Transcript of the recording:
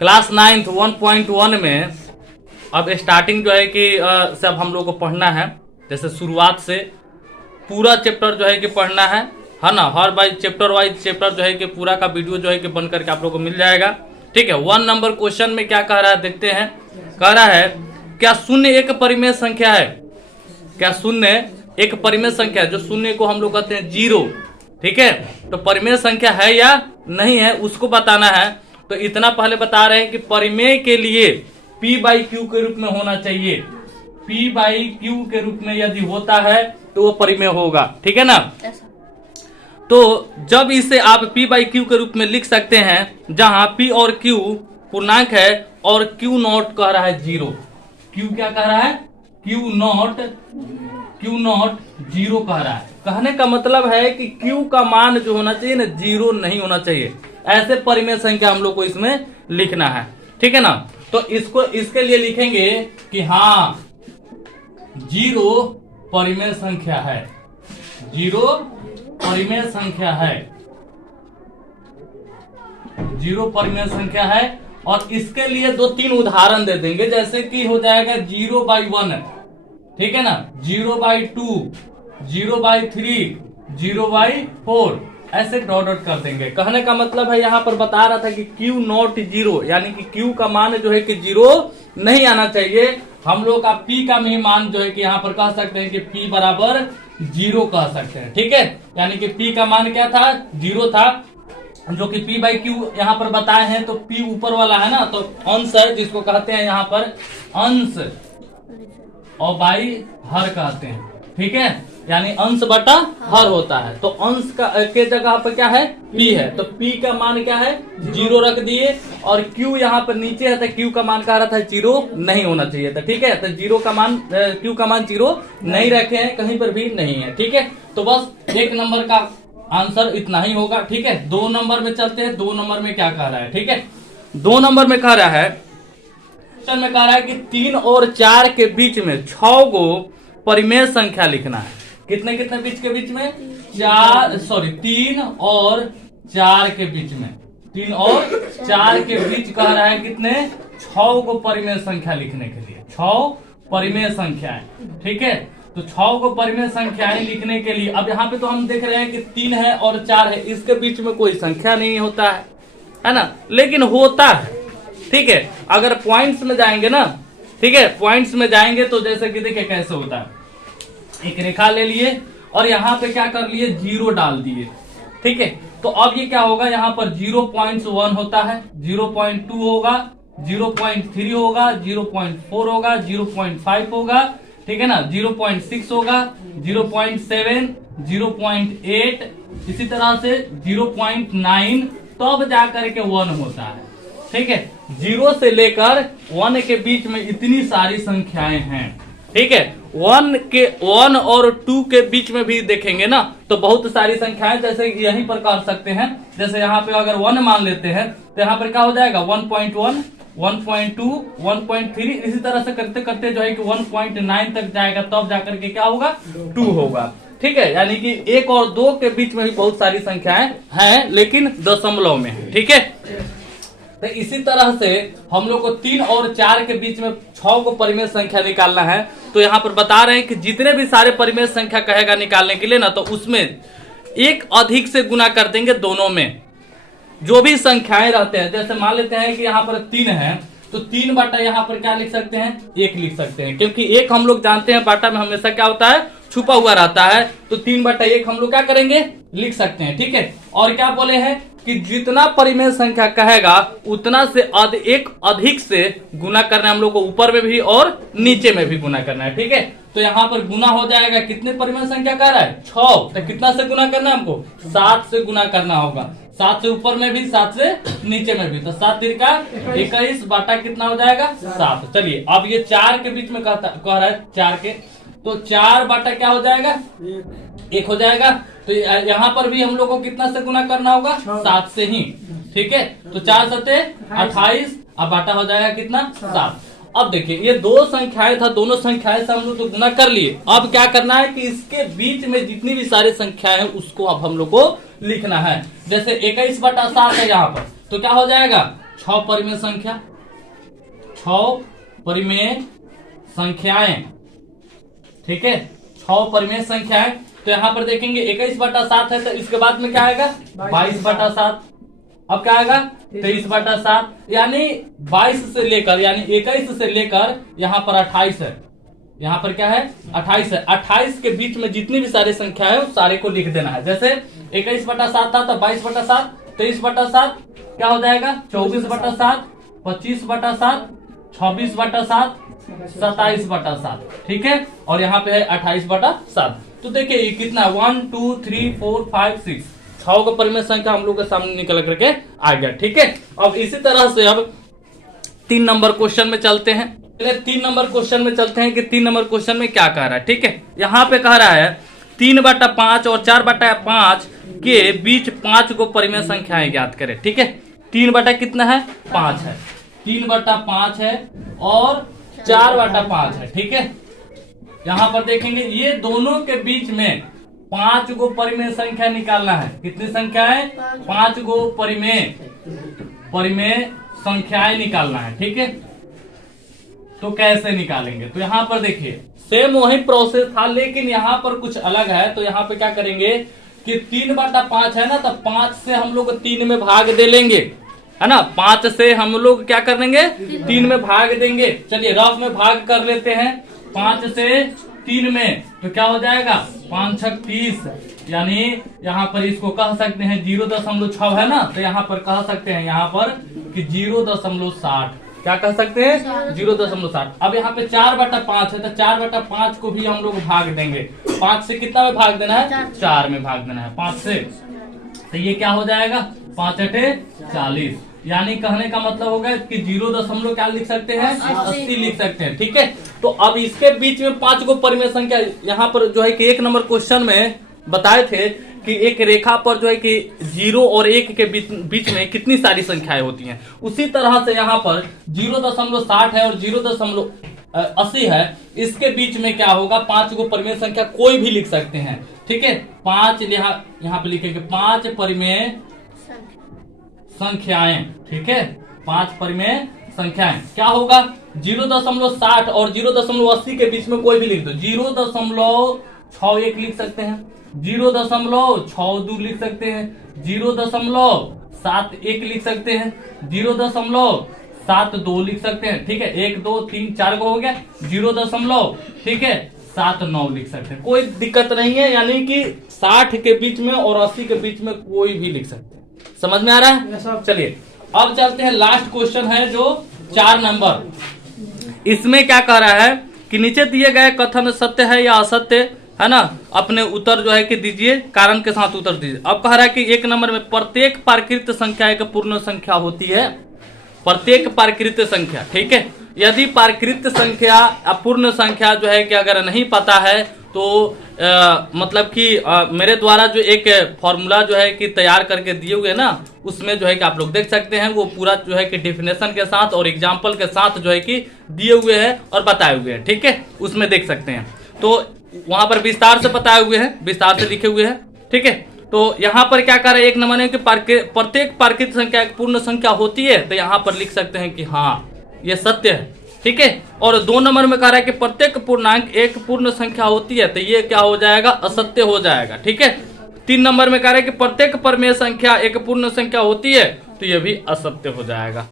Class 9th 1.1 में अब starting जो है कि सब हम लोग को पढ़ना है। जैसे शुरुआत से पूरा चैप्टर जो है कि पढ़ना है ना। हर वाइज चैप्टर जो है कि पूरा का वीडियो जो है कि बन करके आप लोग को मिल जाएगा। ठीक है, 1 नंबर क्वेश्चन में क्या कह रहा है देखते हैं। कह रहा है क्या शून्य एक परिमेय संख्या है? क्या शून्य एक परिमेय संख्या है? जो शून्य को हम लोग कहते हैं जीरो। ठीक है, तो परिमेय संख्या है या नहीं है उसको बताना है। तो इतना पहले बता रहे हैं कि परिमेय के लिए p/q के रूप में होना चाहिए। p/q के रूप में यदि होता है तो वो परिमेय होगा। ठीक है ना। तो जब इसे आप p/q के रूप में लिख सकते हैं, जहां p और q पूर्णांक है और q नॉट कह रहा है जीरो। q क्या कह रहा है? q नॉट जीरो कह रहा है। कहने का मतलब है कि q का मान जो होना चाहिए ना, जीरो नहीं होना चाहिए। ऐसे परिमेय संख्या हम लोग को इसमें लिखना है। ठीक है ना। तो इसके लिए लिखेंगे कि हाँ जीरो परिमेय संख्या है। जीरो परिमेय संख्या है। जीरो परिमेय संख्या है। और इसके लिए 2-3 उदाहरण दे देंगे। जैसे कि हो जाएगा 0/1, ठीक है ना, 0/2, 0/3, 0/4, ऐसे डॉट कर देंगे। कहने का मतलब है यहाँ पर बता रहा था कि Q नॉट जीरो, यानी कि Q का मान जो है कि जीरो नहीं आना चाहिए। हम लोग का P का भी मान जो है कि यहाँ पर कह सकते हैं कि P बराबर जीरो कह सकते हैं। ठीक है, यानी कि P का मान क्या था? जीरो था, जो कि p/q यहाँ पर बताए हैं। तो P ऊपर वाला है ना, तो अंश है जिसको कहते हैं यहाँ पर अंश, और बाई हर कहते हैं। ठीक है, यानी अंश बटा हर होता है। तो अंश का के जगह पर क्या है? P है। तो P का मान क्या है? जीरो रख दिए। और Q यहाँ पर नीचे है, तो Q का मान कह रहा था जीरो नहीं होना चाहिए था। ठीक है, तो जीरो का मान Q का मान जीरो नहीं रखे हैं, कहीं पर भी नहीं है। ठीक है, तो बस 1 नंबर का आंसर इतना ही होगा। ठीक है, 2 नंबर में चलते हैं। 2 नंबर में क्या कह रहा है? ठीक है, 2 नंबर में कह रहा है, में कह रहा है कि 3 और 4 के बीच में 6 को परिमेय संख्या लिखना है। कितने बीच के बीच में? 3 और 4 के बीच में। 3 और 4 के बीच कह रहा है कितने? 6 को परिमेय संख्या लिखने के लिए 6 परिमेय संख्याएं। ठीक है, तो 6 को परिमेय संख्याएं लिखने के लिए अब यहाँ पे तो हम देख रहे हैं कि 3 है और 4 है, इसके बीच में कोई संख्या नहीं होता है ना, लेकिन होता है। ठीक है, अगर पॉइंट्स में जाएंगे ना, ठीक है, पॉइंट्स में जाएंगे तो जैसे कि देखिए कैसे होता है। एक रेखा ले लिए और यहाँ पे क्या कर लिए? जीरो डाल दिए। ठीक है, तो अब ये क्या होगा? यहाँ पर 0.1 होता है, 0.2 होगा, 0.3 होगा, 0.4 होगा, 0.5 होगा। ठीक है ना, 0.6 होगा, 0.7, 0.8, इसी तरह से 0.9, तब जाकर के 1 होता है। ठीक है, 0 से लेकर 1 के बीच में इतनी सारी संख्याएं हैं। ठीक है, 1 और 2 के बीच में भी देखेंगे ना तो बहुत सारी संख्याएं, जैसे यहीं पर कर सकते हैं। जैसे यहाँ पे अगर 1 मान लेते हैं तो यहाँ पर क्या हो जाएगा? 1.1, 1.2, 1.3, इसी तरह से करते करते जो है कि 1.9 तक जाएगा, तब जाकर के क्या होगा? 2 होगा। ठीक है, यानी कि 1 और 2 के बीच में भी बहुत सारी संख्याएं हैं, लेकिन दशमलव में है। ठीक है, तो इसी तरह से हम लोग को 3 और 4 के बीच में 6 को परिमेय संख्या निकालना है। तो यहाँ पर बता रहे हैं कि जितने भी सारे परिमेय संख्या कहेगा निकालने के लिए ना, तो उसमें एक अधिक से गुना कर देंगे दोनों में जो भी संख्याएं रहते हैं। जैसे मान लेते हैं कि यहाँ पर 3 है, तो 3 बाटा यहाँ पर क्या लिख सकते हैं? 1 लिख सकते हैं, क्योंकि 1 हम लोग जानते हैं बाटा में हमेशा क्या होता है? छुपा हुआ रहता है। तो 3/1 हम लोग क्या करेंगे? लिख सकते हैं। ठीक है, और क्या बोले हैं कि जितना परिमेय संख्या कहेगा उतना से एक अधिक से गुना करना है हम लोग को, ऊपर में भी और नीचे में भी गुना करना है। ठीक है, तो यहाँ पर गुना हो जाएगा। कितने परिमेय संख्या कह रहा है? 6, तो कितना से गुना करना है हमको? 7 से गुना करना होगा। 7 से ऊपर में भी, 7 से नीचे में भी। तो 7 तिरका 21 बाटा कितना हो जाएगा? 7। चलिए, अब ये 4 के बीच में कह रहा है 4 के, तो 4 बाटा क्या हो जाएगा? 1 हो जाएगा। तो यहाँ पर भी हम लोग को कितना से गुना करना होगा? 7 से ही। ठीक है, तो 4 सते 28, अब बाटा हो जाएगा कितना? 7। अब देखिए ये दो संख्याएं था, दोनों संख्याएं से हम लोग तो गुना कर लिए। अब क्या करना है कि इसके बीच में जितनी भी सारी संख्याएं हैं उसको अब हम लोग को लिखना है। जैसे 21/7 है यहाँ पर, तो क्या हो जाएगा 6 परिमेय संख्या, 6 परिमेय संख्याएं, ठीक है, 6 परिमेय संख्याएं। तो यहां पर देखेंगे 21/7 है, तो इसके बाद में क्या आएगा 22/7। अब क्या आएगा 23/7, यानी 22 से लेकर, यानी 21 से लेकर यहाँ पर 28 है, यहाँ पर क्या है 28 है। 28 के बीच में जितनी भी सारी संख्या है उस सारे को लिख देना है। जैसे 21/7 था तो 22/7, 23/7 क्या हो जाएगा 24/7, 25/7, 26/7, 27/7, ठीक है। और यहाँ पे है 28/7। तो देखिए ये कितना 1 2 3 4 5 6, 6 का परिमेय संख्या हम लोग के सामने निकल करके आ गया, ठीक है। अब इसी तरह से अब 3 नंबर क्वेश्चन में चलते हैं। पहले 3 नंबर क्वेश्चन में चलते हैं कि 3 नंबर क्वेश्चन में क्या कह रहा है, ठीक है। यहाँ पे कह रहा है 3/5 और 4/5 के बीच 5 को परिमेय संख्याएं ज्ञात करें, ठीक है। 3 कितना है 5 है, 3/5 है और 4/5 है, ठीक है। यहाँ पर देखेंगे ये दोनों के बीच में 5 को परिमेय संख्या निकालना है। कितनी संख्या है 5 को परिमेय संख्याएं निकालना है, ठीक है। तो कैसे निकालेंगे, तो यहाँ पर देखिए सेम वही प्रोसेस था, लेकिन यहाँ पर कुछ अलग है। तो यहाँ पे क्या करेंगे कि 3/5 है ना, तो 5 से हम लोग 3 में भाग दे लेंगे, है ना। 5 से हम लोग क्या कर देंगे 3 में भाग देंगे। चलिए रफ में भाग कर लेते हैं 5 से 3 में, तो क्या हो जाएगा 5 6 30, यानी यहाँ पर इसको कह सकते हैं 0.6 है ना, तो यहाँ पर कह सकते हैं यहाँ पर कि 0.60, क्या कह सकते हैं 0.60। अब यहाँ पे 4/5 है, तो 4/5 को भी हम लोग भाग देंगे। 5 से कितना में भाग देना है 4 में भाग देना है 5 से, तो ये क्या हो जाएगा 5 8 40, यानी कहने का मतलब होगा कि 0. क्या लिख सकते हैं 80 लिख सकते हैं, ठीक है। तो अब इसके बीच में 5 को परिमेय संख्या, यहाँ पर जो है कि 1 नंबर क्वेश्चन में बताए थे कि एक रेखा पर जो है कि 0 और 1 के बीच में कितनी सारी संख्याएं होती हैं, उसी तरह से यहाँ पर 0.60 है और 0.80 है, इसके बीच में क्या होगा 5 को परिमेय संख्या कोई भी लिख सकते हैं, ठीक है। 5 यहाँ पे लिखेंगे 5 परिमेय संख्याएं, ठीक है, 5 परिमेय संख्याएं। क्या होगा 0.60 और 0.80 के बीच में कोई भी लिख दो। 0.61 लिख सकते हैं, 0.62 लिख सकते हैं, 0.71 लिख सकते हैं, 0.72 लिख सकते हैं, ठीक है। 1 2 3 4 को हो गया 0. ठीक है 79 लिख सकते हैं, कोई दिक्कत नहीं है। यानी कि 60 के बीच में और 80 के बीच में कोई भी लिख सकते हैं। समझ में आ रहा है। चलिए अब चलते हैं, लास्ट क्वेश्चन है जो 4 नंबर। इसमें क्या कह रहा है कि नीचे दिए गए कथन सत्य है या असत्य है ना, अपने उत्तर जो है कि दीजिए, कारण के साथ उत्तर दीजिए। अब कह रहा है कि 1 नंबर में प्रत्येक प्राकृत संख्या एक पूर्ण संख्या होती है। प्रत्येक प्राकृत संख्या, ठीक है। यदि प्राकृत संख्या अपूर्ण संख्या जो है कि अगर नहीं पता है तो मतलब कि मेरे द्वारा जो एक फॉर्मूला जो है कि तैयार करके दिए हुए ना, उसमें जो है कि आप लोग देख सकते हैं, वो पूरा जो है कि डेफिनेशन के साथ और एग्जाम्पल के साथ जो है कि दिए हुए हैं और बताए हुए हैं, ठीक है। उसमें देख सकते हैं, तो वहां पर विस्तार से बताए हुए हैं, विस्तार से लिखे हुए हैं, ठीक है। तो यहाँ पर क्या कर रहे हैं 1 नंबर में कि प्रत्येक प्राकृत संख्या एक पूर्ण संख्या होती है, तो यहाँ पर लिख सकते हैं कि हाँ ये सत्य है, ठीक है। और 2 नंबर में कह रहा है कि प्रत्येक पूर्णांक एक पूर्ण संख्या होती है, तो ये क्या हो जाएगा असत्य हो जाएगा, ठीक है। 3 नंबर में कह रहा है कि प्रत्येक परिमेय संख्या एक पूर्ण संख्या होती है, तो ये भी असत्य हो जाएगा।